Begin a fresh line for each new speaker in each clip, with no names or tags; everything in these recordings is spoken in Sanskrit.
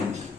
Thank.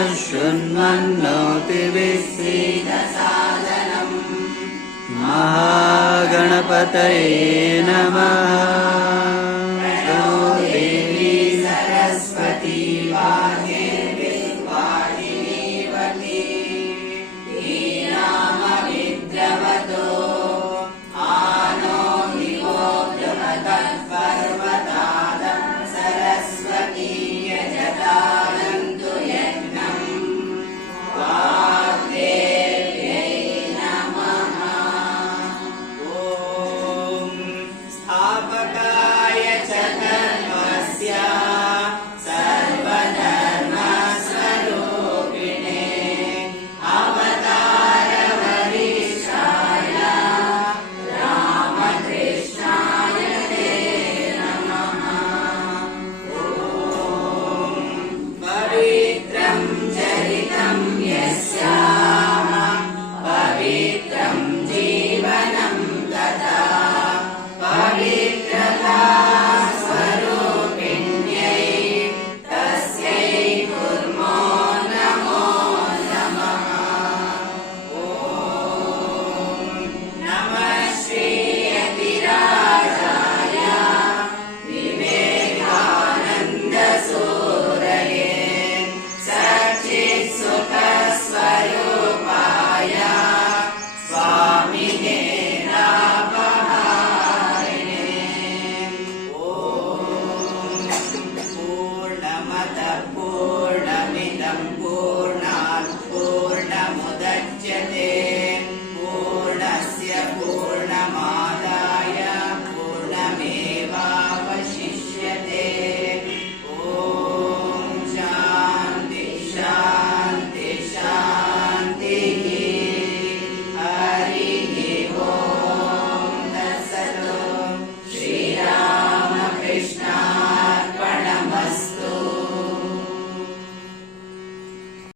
आनशृण्वन्नोतिभिः साधनम् महागणपतये नमः